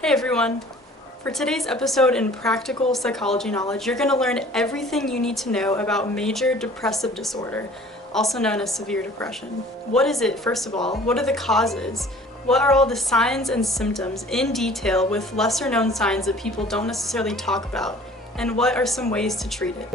Hey everyone! For today's episode in Practical Psychology Knowledge, you're going to learn everything you need to know about major depressive disorder, also known as severe depression. What is it, first of all? What are the causes? What are all the signs and symptoms in detail with lesser known signs that people don't necessarily talk about? And what are some ways to treat it?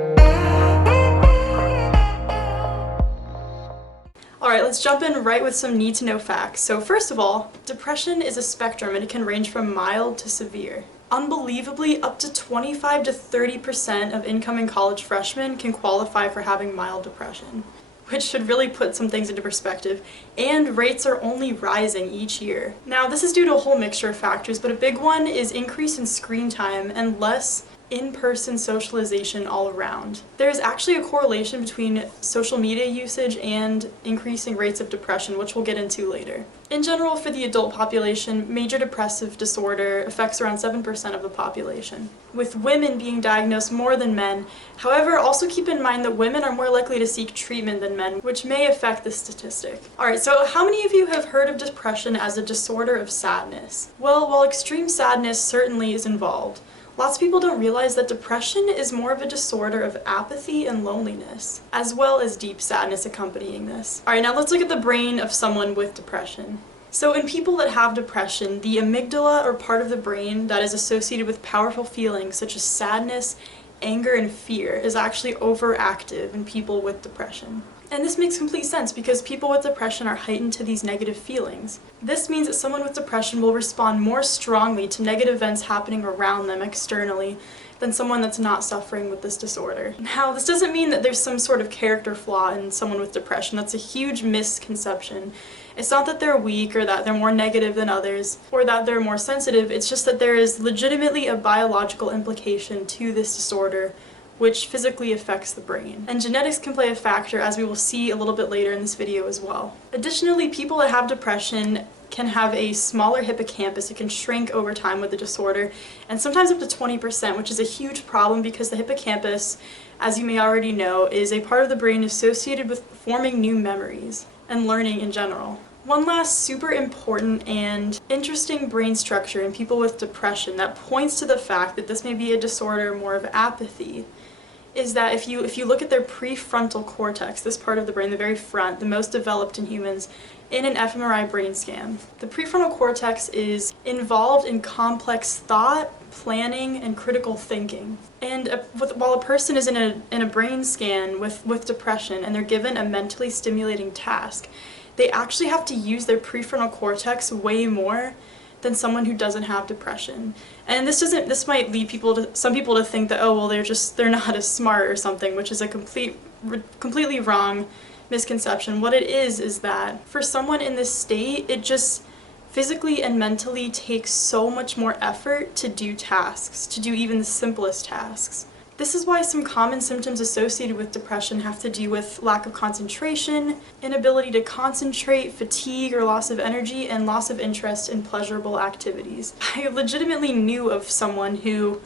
Alright, let's jump in right with some need-to-know facts. So first of all, depression is a spectrum and it can range from mild to severe. Unbelievably, up to 25 to 30% of incoming college freshmen can qualify for having mild depression, which should really put some things into perspective, and rates are only rising each year. Now, this is due to a whole mixture of factors, but a big one is increase in screen time and less in-person socialization all around. There is actually a correlation between social media usage and increasing rates of depression, which we'll get into later. In general, for the adult population, major depressive disorder affects around 7% of the population, with women being diagnosed more than men. However, also keep in mind that women are more likely to seek treatment than men, which may affect this statistic. Alright, so how many of you have heard of depression as a disorder of sadness? Well, while extreme sadness certainly is involved, lots of people don't realize that depression is more of a disorder of apathy and loneliness, as well as deep sadness accompanying this. Alright, now let's look at the brain of someone with depression. So in people that have depression, the amygdala, or part of the brain that is associated with powerful feelings such as sadness, anger, and fear, is actually overactive in people with depression. And this makes complete sense because people with depression are heightened to these negative feelings. This means that someone with depression will respond more strongly to negative events happening around them externally than someone that's not suffering with this disorder. Now, this doesn't mean that there's some sort of character flaw in someone with depression. That's a huge misconception. It's not that they're weak or that they're more negative than others or that they're more sensitive. It's just that there is legitimately a biological implication to this disorder which physically affects the brain. And genetics can play a factor, as we will see a little bit later in this video as well. Additionally, people that have depression can have a smaller hippocampus. It can shrink over time with the disorder, and sometimes up to 20%, which is a huge problem because the hippocampus, as you may already know, is a part of the brain associated with forming new memories and learning in general. One last super important and interesting brain structure in people with depression that points to the fact that this may be a disorder more of apathy is that if you look at their prefrontal cortex, this part of the brain, the very front, the most developed in humans, in an fMRI brain scan, the prefrontal cortex is involved in complex thought, planning, and critical thinking. And while a person is in a brain scan with depression and they're given a mentally stimulating task, they actually have to use their prefrontal cortex way more than someone who doesn't have depression. And this might lead some people to think that, oh, well, they're not as smart or something, which is a completely wrong misconception. What it is that for someone in this state, it just physically and mentally takes so much more effort to do tasks, to do even the simplest tasks. This is why some common symptoms associated with depression have to do with lack of concentration, inability to concentrate, fatigue or loss of energy, and loss of interest in pleasurable activities. I legitimately knew of someone who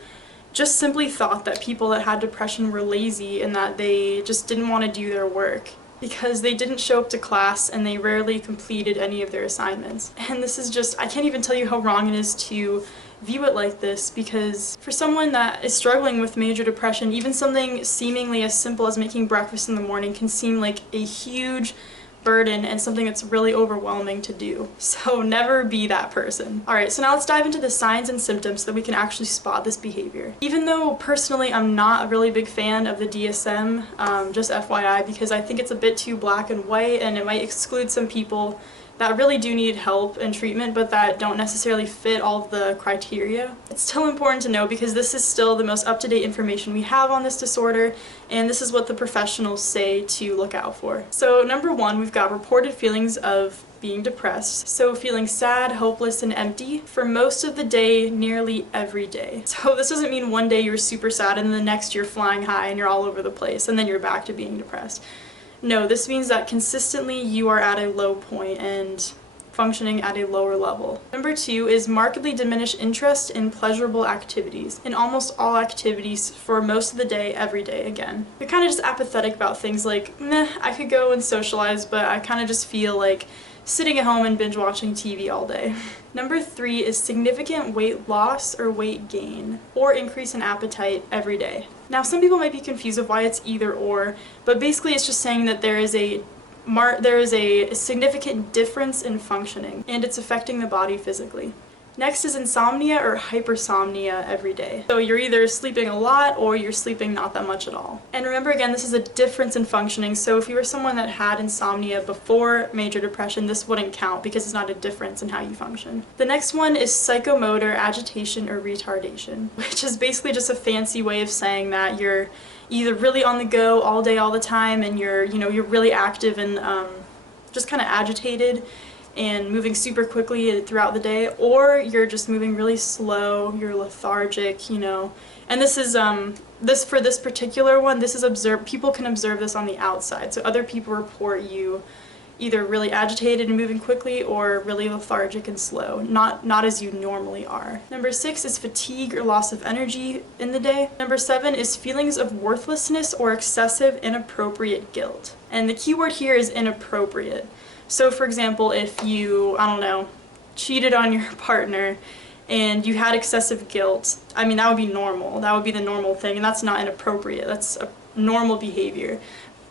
just simply thought that people that had depression were lazy and that they just didn't want to do their work because they didn't show up to class and they rarely completed any of their assignments. And this is just, I can't even tell you how wrong it is to view it like this, because for someone that is struggling with major depression, even something seemingly as simple as making breakfast in the morning can seem like a huge burden and something that's really overwhelming to do. So never be that person. Alright, so now let's dive into the signs and symptoms so that we can actually spot this behavior. Even though personally I'm not a really big fan of the DSM, just FYI, because I think it's a bit too black and white and it might exclude some people that really do need help and treatment, but that don't necessarily fit all of the criteria. It's still important to know because this is still the most up-to-date information we have on this disorder, and this is what the professionals say to look out for. So number one, we've got reported feelings of being depressed. So feeling sad, hopeless, and empty for most of the day, nearly every day. So this doesn't mean one day you're super sad and the next you're flying high and you're all over the place and then you're back to being depressed. No, this means that consistently you are at a low point and functioning at a lower level. Number two is markedly diminished interest in pleasurable activities, in almost all activities for most of the day, every day again. You're kind of just apathetic about things like, meh, I could go and socialize, but I kind of just feel like sitting at home and binge watching TV all day. Number 3 is significant weight loss or weight gain, or increase in appetite every day. Now, some people might be confused of why it's either or, but basically it's just saying that there is a significant difference in functioning, and it's affecting the body physically. Next is insomnia or hypersomnia every day. So you're either sleeping a lot or you're sleeping not that much at all. And remember again, this is a difference in functioning, so if you were someone that had insomnia before major depression, this wouldn't count because it's not a difference in how you function. The next one is psychomotor agitation or retardation, which is basically just a fancy way of saying that you're either really on the go all day all the time and you're really active and just kind of agitated and moving super quickly throughout the day, or you're just moving really slow, you're lethargic, And this is, for this particular one, this is people can observe this on the outside. So other people report you either really agitated and moving quickly or really lethargic and slow, not as you normally are. Number 6 is fatigue or loss of energy in the day. Number 7 is feelings of worthlessness or excessive inappropriate guilt. And the key word here is inappropriate. So for example, if you, cheated on your partner and you had excessive guilt, that would be normal. That would be the normal thing, and that's not inappropriate. That's a normal behavior.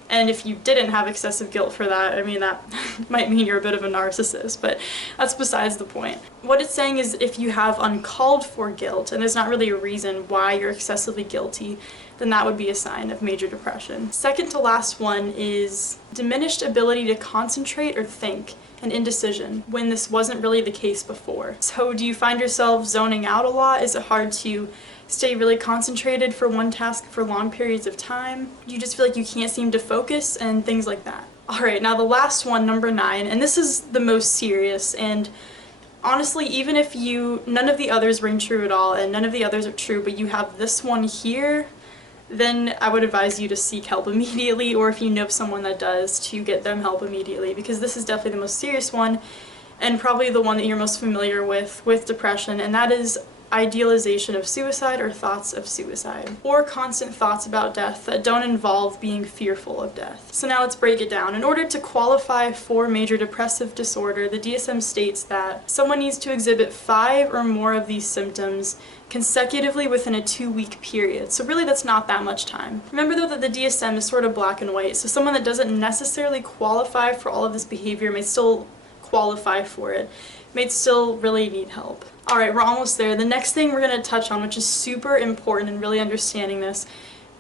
And if you didn't have excessive guilt for that, that might mean you're a bit of a narcissist, but that's besides the point. What it's saying is if you have uncalled for guilt, and there's not really a reason why you're excessively guilty, then that would be a sign of major depression. Second to last one is diminished ability to concentrate or think, and indecision, when this wasn't really the case before. So do you find yourself zoning out a lot? Is it hard to stay really concentrated for one task for long periods of time? You just feel like you can't seem to focus and things like that. Alright, now the last one, number 9, and this is the most serious, and honestly, even if none of the others ring true at all, and none of the others are true, but you have this one here, then I would advise you to seek help immediately, or if you know someone that does, to get them help immediately, because this is definitely the most serious one, and probably the one that you're most familiar with depression, and that is idealization of suicide or thoughts of suicide, or constant thoughts about death that don't involve being fearful of death. So now let's break it down. In order to qualify for major depressive disorder, the DSM states that someone needs to exhibit 5 or more of these symptoms consecutively within a 2-week period. So really that's not that much time. Remember though that the DSM is sort of black and white, so someone that doesn't necessarily qualify for all of this behavior may still qualify for it, may still really need help. Alright, we're almost there. The next thing we're going to touch on, which is super important in really understanding this,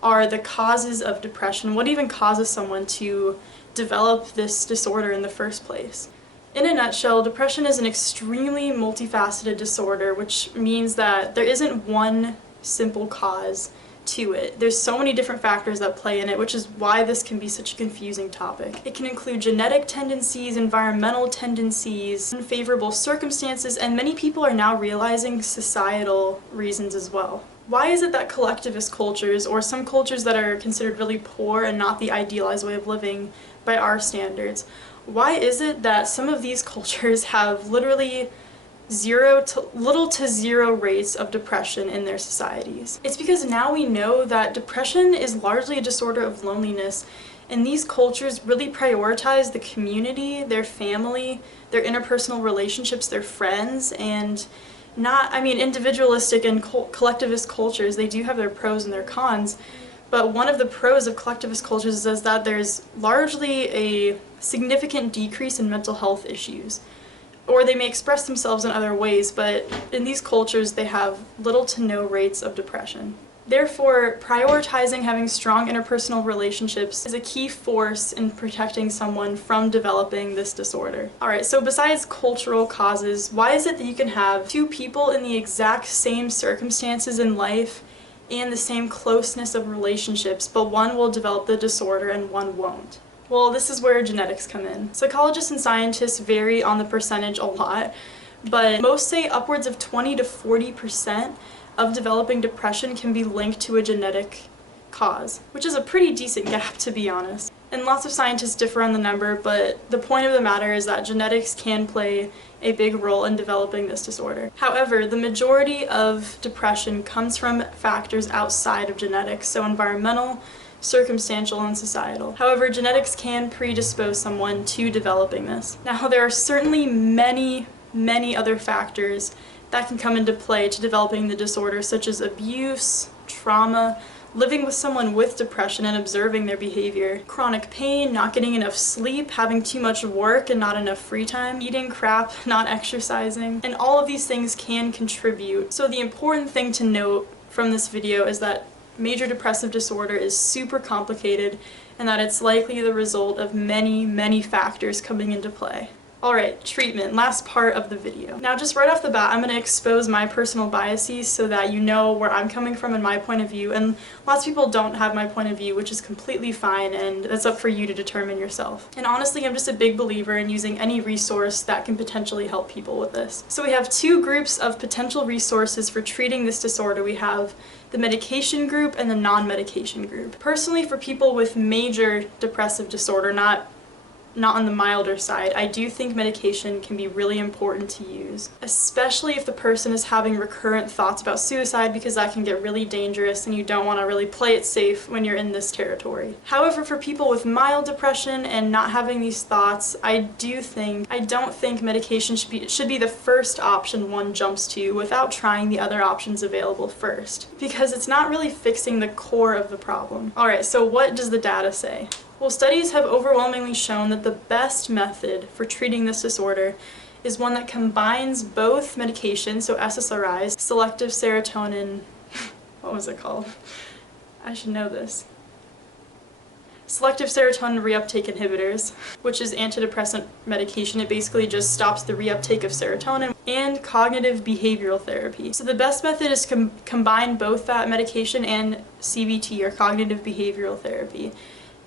are the causes of depression. What even causes someone to develop this disorder in the first place? In a nutshell, depression is an extremely multifaceted disorder, which means that there isn't one simple cause to it. There's so many different factors that play in it, which is why this can be such a confusing topic. It can include genetic tendencies, environmental tendencies, unfavorable circumstances, and many people are now realizing societal reasons as well. Why is it that collectivist cultures, or some cultures that are considered really poor and not the idealized way of living by our standards, why is it that some of these cultures have literally little to zero rates of depression in their societies? It's because now we know that depression is largely a disorder of loneliness, and these cultures really prioritize the community, their family, their interpersonal relationships, their friends, and individualistic and collectivist cultures, they do have their pros and their cons, but one of the pros of collectivist cultures is that there's largely a significant decrease in mental health issues. Or they may express themselves in other ways, but in these cultures they have little to no rates of depression. Therefore, prioritizing having strong interpersonal relationships is a key force in protecting someone from developing this disorder. Alright, so besides cultural causes, why is it that you can have 2 people in the exact same circumstances in life and the same closeness of relationships, but one will develop the disorder and one won't? Well, this is where genetics come in. Psychologists and scientists vary on the percentage a lot, but most say upwards of 20 to 40% of developing depression can be linked to a genetic cause, which is a pretty decent gap, to be honest. And lots of scientists differ on the number, but the point of the matter is that genetics can play a big role in developing this disorder. However, the majority of depression comes from factors outside of genetics, so environmental, circumstantial, and societal. However, genetics can predispose someone to developing this. Now, there are certainly many many other factors that can come into play to developing the disorder, such as abuse, trauma, living with someone with depression and observing their behavior, chronic pain, not getting enough sleep, having too much work and not enough free time, eating crap, not exercising, and all of these things can contribute. So the important thing to note from this video is that major depressive disorder is super complicated and that it's likely the result of many factors coming into play. Alright, treatment, last part of the video. Now just right off the bat, I'm going to expose my personal biases so that you know where I'm coming from and my point of view, and lots of people don't have my point of view, which is completely fine, and that's up for you to determine yourself. And honestly, I'm just a big believer in using any resource that can potentially help people with this. So we have two groups of potential resources for treating this disorder. We have the medication group and the non-medication group. Personally, for people with major depressive disorder, not on the milder side, I do think medication can be really important to use, especially if the person is having recurrent thoughts about suicide, because that can get really dangerous and you don't want to really play it safe when you're in this territory. However, for people with mild depression and not having these thoughts, I don't think medication should be the first option one jumps to without trying the other options available first, because it's not really fixing the core of the problem. Alright, so what does the data say? Well, studies have overwhelmingly shown that the best method for treating this disorder is one that combines both medications, so SSRIs, selective serotonin, what was it called? I should know this. Selective serotonin reuptake inhibitors, which is antidepressant medication. It basically just stops the reuptake of serotonin, and cognitive behavioral therapy. So the best method is to combine both that medication and CBT, or cognitive behavioral therapy,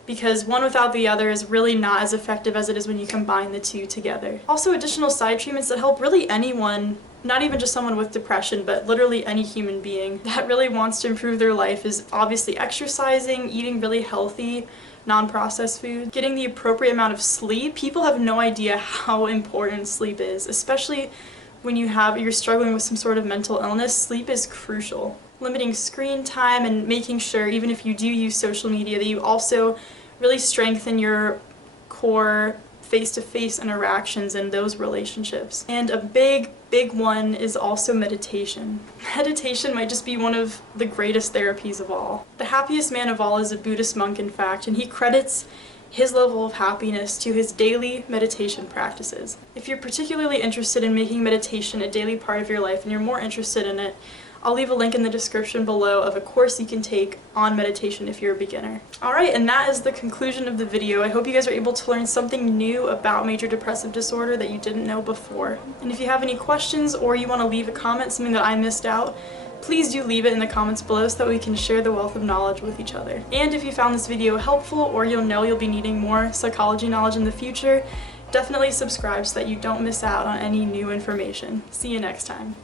because one without the other is really not as effective as it is when you combine the two together. Also, additional side treatments that help really anyone, not even just someone with depression, but literally any human being that really wants to improve their life, is obviously exercising, eating really healthy, non-processed food, getting the appropriate amount of sleep. People have no idea how important sleep is, especially when you're struggling with some sort of mental illness. Sleep is crucial. Limiting screen time and making sure, even if you do use social media, that you also really strengthen your core face-to-face interactions in those relationships. And a big one is also meditation. Meditation might just be one of the greatest therapies of all. The happiest man of all is a Buddhist monk, in fact, and he credits his level of happiness to his daily meditation practices. If you're particularly interested in making meditation a daily part of your life and you're more interested in it, I'll leave a link in the description below of a course you can take on meditation if you're a beginner. Alright, and that is the conclusion of the video. I hope you guys are able to learn something new about major depressive disorder that you didn't know before. And if you have any questions or you want to leave a comment, something that I missed out, please do leave it in the comments below so that we can share the wealth of knowledge with each other. And if you found this video helpful, or you'll be needing more psychology knowledge in the future, definitely subscribe so that you don't miss out on any new information. See you next time.